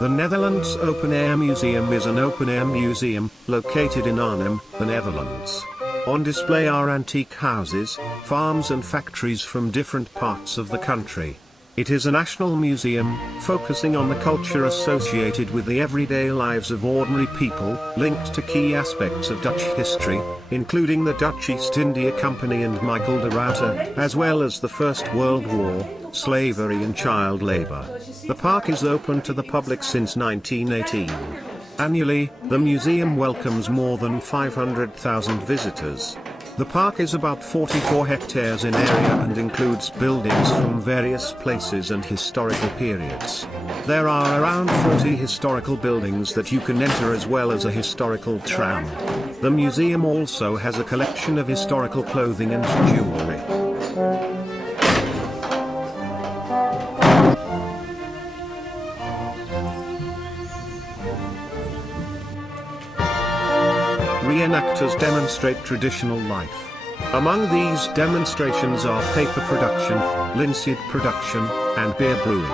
The Netherlands Open Air Museum is an open-air museum, located in Arnhem, the Netherlands. On display are antique houses, farms and factories from different parts of the country. It is a national museum, focusing on the culture associated with the everyday lives of ordinary people, linked to key aspects of Dutch history, including the Dutch East India Company and Michiel de Ruyter, as well as the First World War, slavery and child labor. The park is open to the public since 1918. Annually, the museum welcomes more than 500,000 visitors. The park is about 44 hectares in area and includes buildings from various places and historical periods. There are around 40 historical buildings that you can enter, as well as a historical tram. The museum also has a collection of historical clothing and jewelry. Re-enactors demonstrate traditional life. Among these demonstrations are paper production, linseed production, and beer brewing.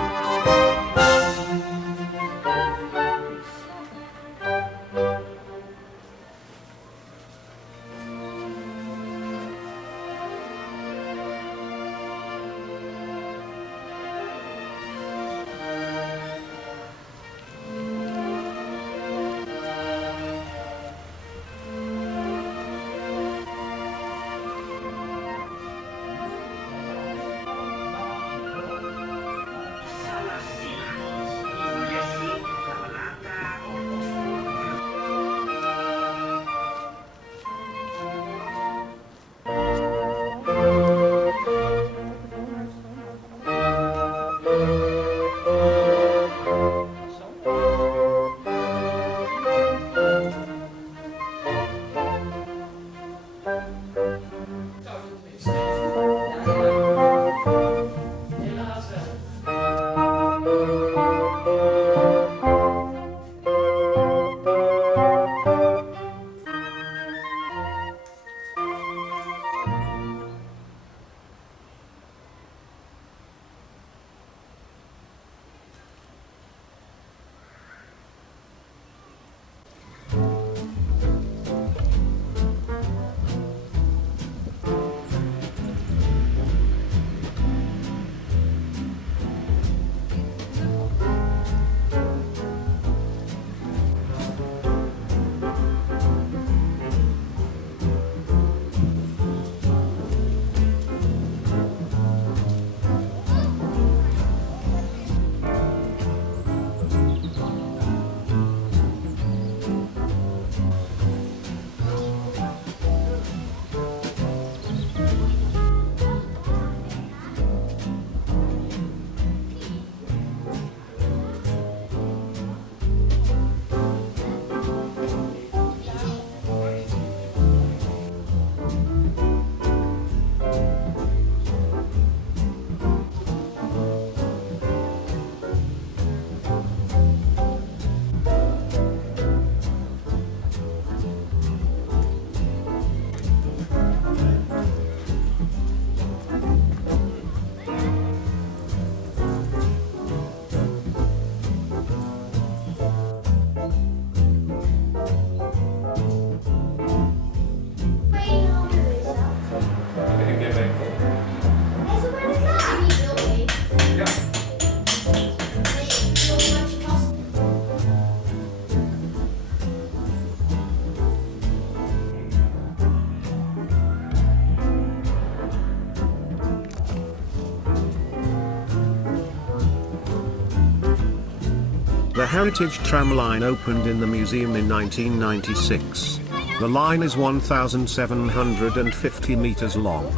The Heritage tram line opened in the museum in 1996. The line is 1,750 meters long.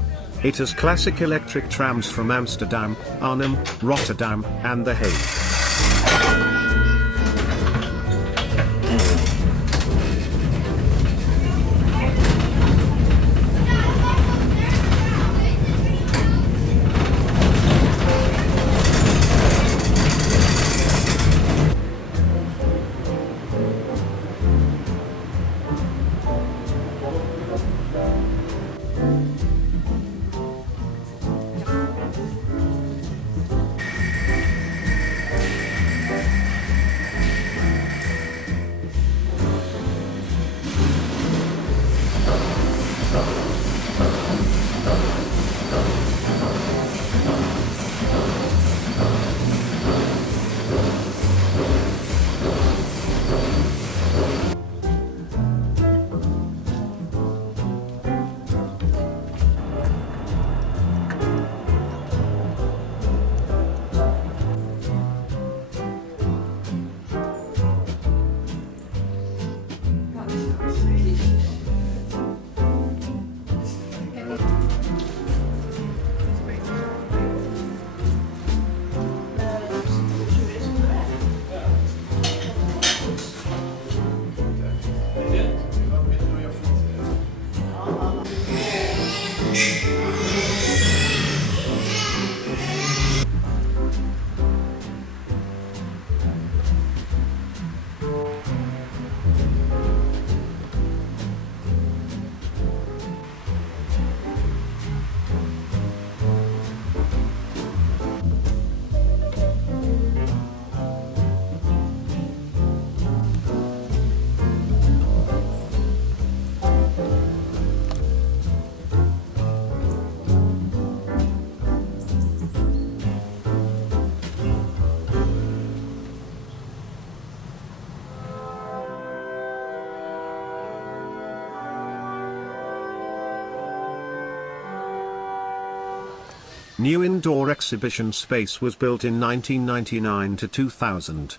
It has classic electric trams from Amsterdam, Arnhem, Rotterdam, and The Hague. New indoor exhibition space was built in 1999 to 2000.